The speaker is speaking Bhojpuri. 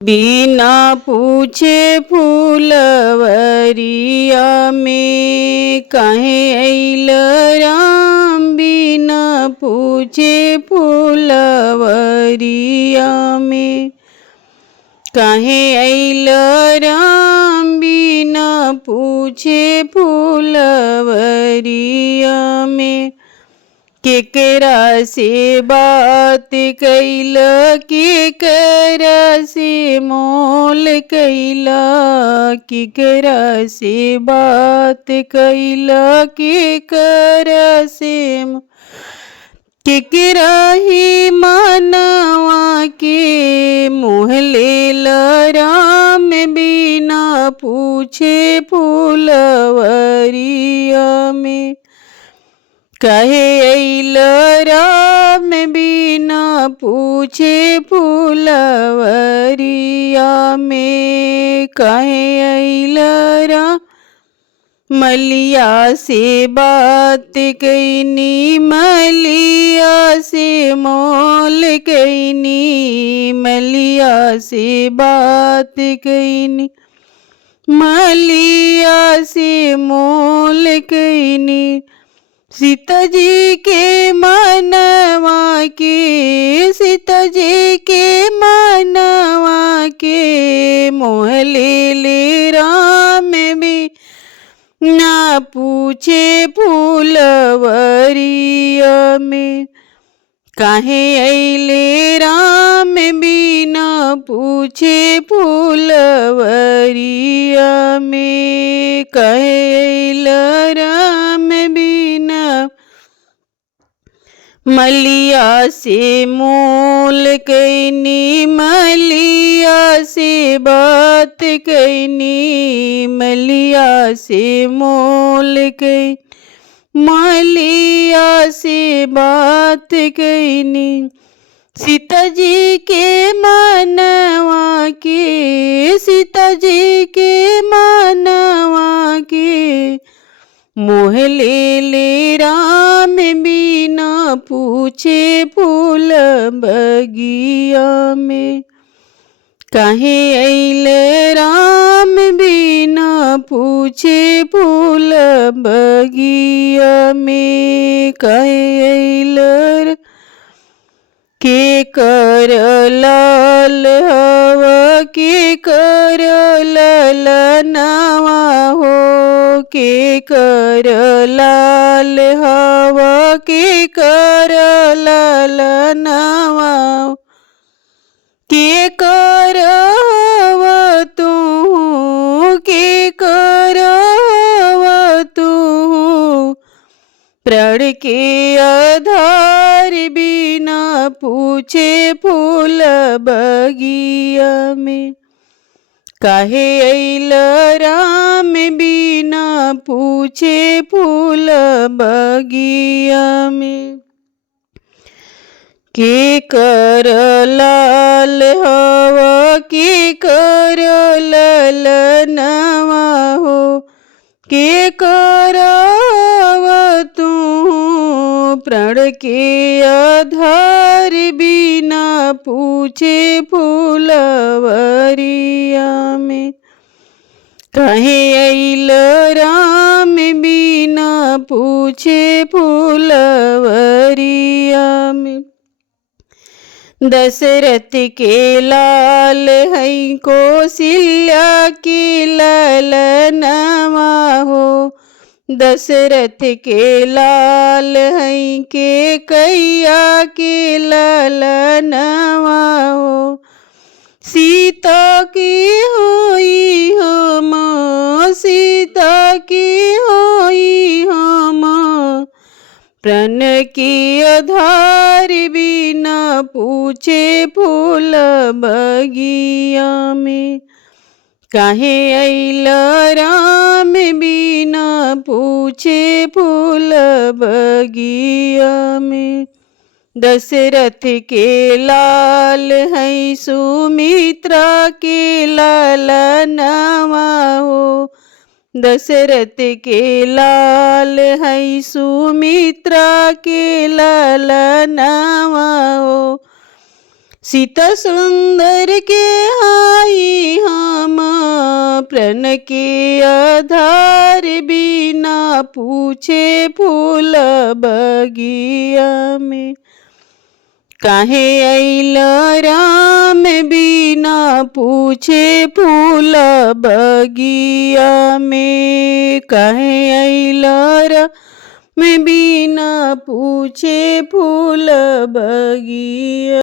बिना पूछे फूलवरिया में काहे अइल राम। बिना पूछे फूलवरिया में काहे अइल राम। बिना पूछे फूलवरिया में केकरा से बात कैल, केकरा से मोल कैला। केकरा से बात कैल, केकरा से केकरा ही मनवा के मोह लेल राम। बिना पूछे फूलवरिया में काहे अइल राम। बिना पूछे फूलवरिया में काहे अइल राम। मलिया से बात कैनी, मलिया से मोल कैनी। मलिया से बात कैनी, मलिया से मोल कैनी। सीता जी के मनवा के, सीता जी के मनवा के मोह ले राम। भी ना पूछे फूलवरिया में काहे अइले राम। बिना पूछे फूलवरिया में काहे अइल राम। बिना मलिया से मोल कैनी, मलिया से बात कैनी। मलिया से मोल कैनी, मलिया से बात कैनी। सीता जी के मनवा के, सीता जी के मनवा के मोह ले राम। बिना पूछे फूल बगिया में काहे अइल राम। बिना पूछे फूल बगिया में काहे अइल। के कर लाल हवा, के कर ललनवा हो। के कर लाल हवा, के कर ललनवा। के कर हवा तू, के कर हवा तू प्राण के आधार। बिना पूछे फूल बगिया में काहे अइल राम। बिना पूछे फूल बगिया में के कर लाल हवा, के कर ललनवा हो। के कर तू प्राण के आधार। बिना पूछे फूलवरिया में काहे अइल राम। बिना पूछे फूलवरिया में दशरथ के लाल है, कौशल्या के ललनवा हो। दशरथ के लाल है, कैकेय्या के ललनवा हो। सीता की होई हम, सीता की होई हम प्राण की आधार। बिना पूछे फूल बगिया में काहे अइल राम। बिना पूछे फूल बगिया में दशरथ के लाल है, सुमित्रा के ललनवा हो। दशरथ के लाल है, सुमित्रा के ललनवा हो। सीता सुंदर के प्रण के आधार बिना पूछे फूल बगिया में। काहे अइला राम बिना पूछे फूल बगिया में। काहे अइला राम बिना पूछे फूल बगिया।